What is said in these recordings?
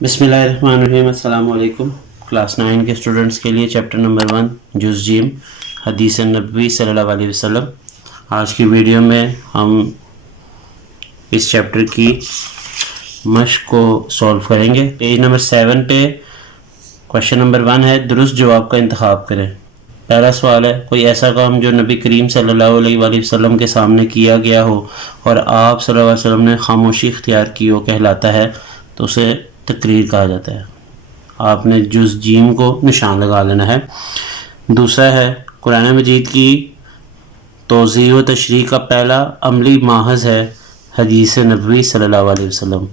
بسم اللہ الرحمن الرحیم۔ السلام علیکم۔ کلاس 9 کے اسٹوڈنٹس کے لیے چیپٹر نمبر 1 جز جیم حدیث نبوی صلی اللہ علیہ وسلم۔ آج کی ویڈیو میں ہم اس چیپٹر کی مشق کو سولو کریں گے۔ پیج نمبر 7 پہ کوشچن نمبر 1 ہے، درست جواب کا انتخاب کریں۔ پہلا سوال ہے، کوئی ایسا کام جو نبی کریم صلی اللہ علیہ وآلہ وسلم کے سامنے کیا گیا ہو اور آپ صلی اللہ علیہ وسلم نے خاموشی اختیار کی ہو کہلاتا ہے تو اسے تقریر کہا جاتا ہے۔ آپ نے جز جیم کو نشان لگا لینا ہے۔ دوسرا ہے، قرآن مجید کی توضیح و تشریح کا پہلا عملی ماخذ ہے حدیث نبوی صلی اللہ علیہ وسلم۔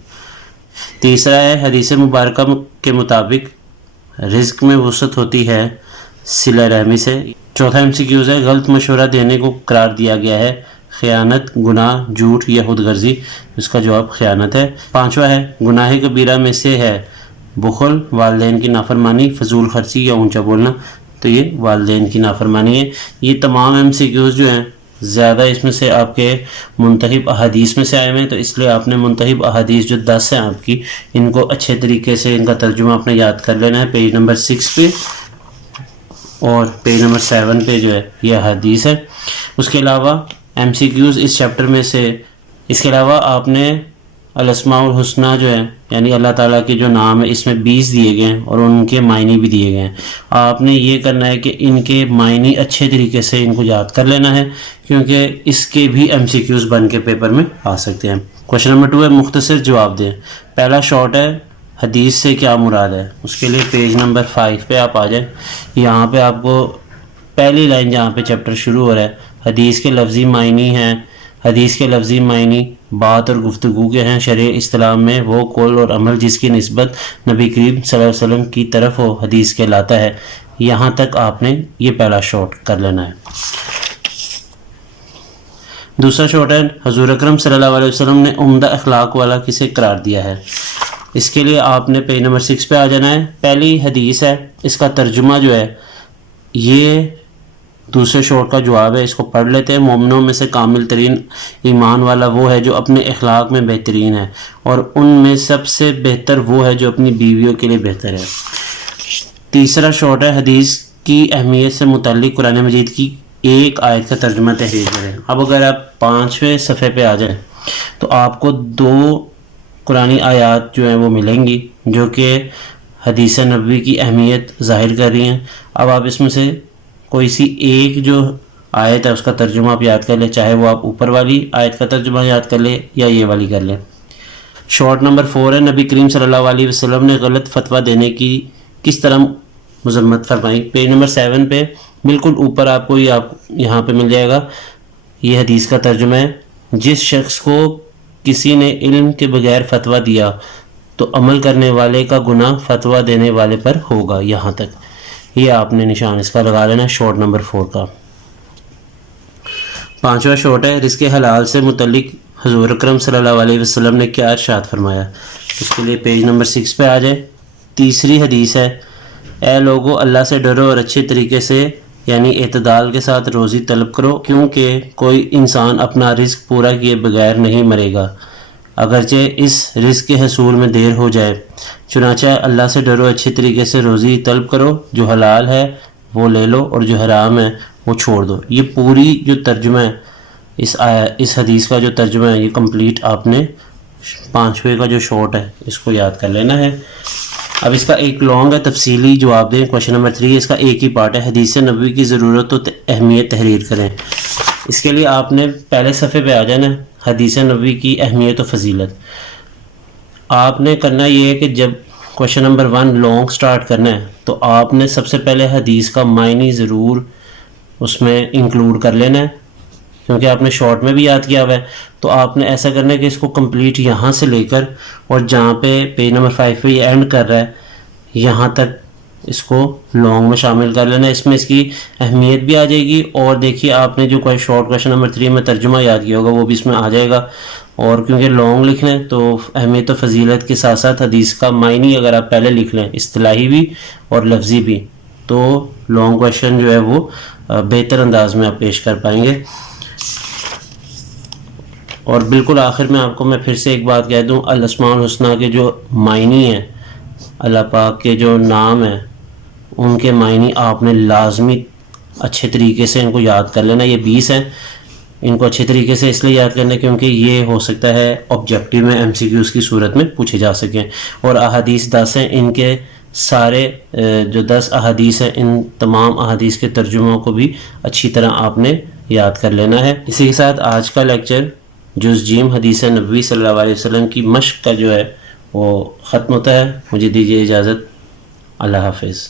تیسرا ہے، حدیث مبارکہ کے مطابق رزق میں وسعت ہوتی ہے صلہ رحمی سے۔ چوتھا MCQs ہے، غلط مشورہ دینے کو قرار دیا گیا ہے خیانت، گناہ، جھوٹ یا خود غرضی، اس کا جواب خیانت ہے۔ پانچواں ہے، گناہ کبیرہ میں سے ہے بخل، والدین کی نافرمانی، فضول خرچی یا اونچا بولنا، تو یہ والدین کی نافرمانی ہے۔ یہ تمام MCQs جو ہیں زیادہ اس میں سے آپ کے منتخب احادیث میں سے آئے ہوئے ہیں، تو اس لیے آپ نے منتخب احادیث جو 10 ہیں آپ کی، ان کو اچھے طریقے سے ان کا ترجمہ اپنے یاد کر لینا ہے۔ پیج نمبر 6 پہ اور پیج نمبر 7 پہ جو ہے یہ حدیث ہے۔ اس کے علاوہ MCQs اس چیپٹر میں سے، اس کے علاوہ آپ نے الاسماء الحسنہ جو ہے یعنی اللہ تعالیٰ کے جو نام ہے اس میں 20 دیے گئے ہیں اور ان کے معنی بھی دیے گئے ہیں۔ آپ نے یہ کرنا ہے کہ ان کے معنی اچھے طریقے سے ان کو یاد کر لینا ہے، کیونکہ اس کے بھی MCQs بن کے پیپر میں آ سکتے ہیں۔ کوشچن نمبر 2 ہے، مختصر جواب دیں۔ پہلا شارٹ ہے، حدیث سے کیا مراد ہے؟ اس کے لیے پیج نمبر 5 پہ آپ آ جائیں۔ یہاں پہ آپ کو پہلی لائن جہاں پہ چیپٹر شروع ہو رہا ہے، حدیث کے لفظی معنی ہیں۔ حدیث کے لفظی معنی بات اور گفتگو کے ہیں۔ شرع اصطلاح میں وہ قول اور عمل جس کی نسبت نبی کریم صلی اللہ علیہ وسلم کی طرف ہو حدیث کہلاتا ہے۔ یہاں تک آپ نے یہ پہلا شارٹ کر لینا ہے۔ دوسرا شارٹ ہے، حضور اکرم صلی اللہ علیہ وسلم نے عمدہ اخلاق والا کسے قرار دیا ہے؟ اس کے لیے آپ نے پیج نمبر 6 پہ آ جانا ہے۔ پہلی حدیث ہے، اس کا ترجمہ جو ہے یہ دوسرے شارٹ کا جواب ہے، اس کو پڑھ لیتے ہیں۔ مومنوں میں سے کامل ترین ایمان والا وہ ہے جو اپنے اخلاق میں بہترین ہے، اور ان میں سب سے بہتر وہ ہے جو اپنی بیویوں کے لیے بہتر ہے۔ تیسرا شارٹ ہے، حدیث کی اہمیت سے متعلق قرآن مجید کی ایک آیت کا ترجمہ تحریر کریں۔ اب اگر آپ 5ویں صفحے پہ آ جائیں تو آپ کو 2 قرآنی آیات جو ہیں وہ ملیں گی جو کہ حدیث نبوی کی اہمیت ظاہر کر رہی ہیں۔ اب آپ اس میں سے کوئی سی ایک جو آیت ہے اس کا ترجمہ آپ یاد کر لیں، چاہے وہ آپ اوپر والی آیت کا ترجمہ یاد کر لیں یا یہ والی کر لیں۔ شارٹ نمبر 4 ہے، نبی کریم صلی اللہ علیہ وسلم نے غلط فتویٰ دینے کی کس طرح مذمت فرمائی؟ پیج نمبر 7 پہ بالکل اوپر آپ کو یہاں پہ مل جائے گا، یہ حدیث کا ترجمہ ہے۔ جس شخص کو کسی نے علم کے بغیر فتویٰ دیا تو عمل کرنے والے کا گناہ فتویٰ دینے والے پر ہوگا۔ یہاں تک یہ آپ نے نشان اس کا لگا لینا شارٹ نمبر 4 کا۔ 5واں شارٹ ہے، رزق حلال سے متعلق حضور اکرم صلی اللہ علیہ وسلم نے کیا ارشاد فرمایا؟ اس کے لیے پیج نمبر 6 پہ آ جائے۔ تیسری حدیث ہے، اے لوگو اللہ سے ڈرو اور اچھے طریقے سے یعنی اعتدال کے ساتھ روزی طلب کرو، کیونکہ کوئی انسان اپنا رزق پورا کیے بغیر نہیں مرے گا، اگرچہ اس رزق کے حصول میں دیر ہو جائے۔ چنانچہ اللہ سے ڈرو، اچھے طریقے سے روزی طلب کرو، جو حلال ہے وہ لے لو اور جو حرام ہے وہ چھوڑ دو۔ یہ پوری جو ترجمہ ہے اس حدیث کا جو ترجمہ ہے یہ کمپلیٹ آپ نے 5ویں کا جو شارٹ ہے اس کو یاد کر لینا ہے۔ اب اس کا ایک لانگ ہے، تفصیلی جواب دیں۔ کوشچن نمبر 3 اس کا ایک ہی پارٹ ہے، حدیث نبوی کی ضرورت و اہمیت تحریر کریں۔ اس کے لیے آپ نے پہلے صفحے پہ آ جانا ہے، حدیث نبوی کی اہمیت و فضیلت۔ آپ نے کرنا یہ ہے کہ جب کوشچن نمبر 1 لانگ سٹارٹ کرنا ہے تو آپ نے سب سے پہلے حدیث کا معنی ضرور اس میں انکلوڈ کر لینا ہے، کیونکہ آپ نے شارٹ میں بھی یاد کیا ہوا ہے۔ تو آپ نے ایسا کرنا ہے کہ اس کو کمپلیٹ یہاں سے لے کر اور جہاں پہ پیج نمبر 5 پہ یہ اینڈ کر رہا ہے یہاں تک اس کو لانگ میں شامل کر لینا ہے۔ اس میں اس کی اہمیت بھی آ جائے گی، اور دیکھیے آپ نے جو کوئی شارٹ کوشچن نمبر 3 میں ترجمہ یاد کیا ہوگا وہ بھی اس میں آ جائے گا، اور کیونکہ لانگ لکھنا ہے تو اہمیت و فضیلت کے ساتھ ساتھ حدیث کا معنی اگر آپ پہلے لکھ لیں، اصطلاحی بھی اور لفظی بھی، تو لانگ کوشچن جو ہے وہ بہتر انداز میں آپ پیش کر پائیں گے۔ اور بالکل آخر میں آپ کو میں پھر سے ایک بات کہہ دوں، الاسماء الحسنہ کے جو معنی ہیں اللہ پاک کے جو نام ہیں ان کے معنی آپ نے لازمی اچھے طریقے سے ان کو یاد کر لینا. یہ 20 ہیں, ان کو اچھے طریقے سے اس لیے یاد کرنا کیونکہ یہ ہو سکتا ہے آبجیکٹیو میں MCQs کی صورت میں پوچھے جا سکیں. اور احادیث 10 ہیں, ان کے سارے جو 10 احادیث ہیں ان تمام احادیث کے ترجموں کو بھی اچھی طرح آپ نے یاد کر لینا ہے. اسی کے ساتھ آج کا لیکچر جز جیم حدیث نبوی صلی اللہ علیہ وسلم کی مشق کا جو ہے وہ ختم ہوتا ہے. مجھے دیجیے اجازت. اللہ حافظ.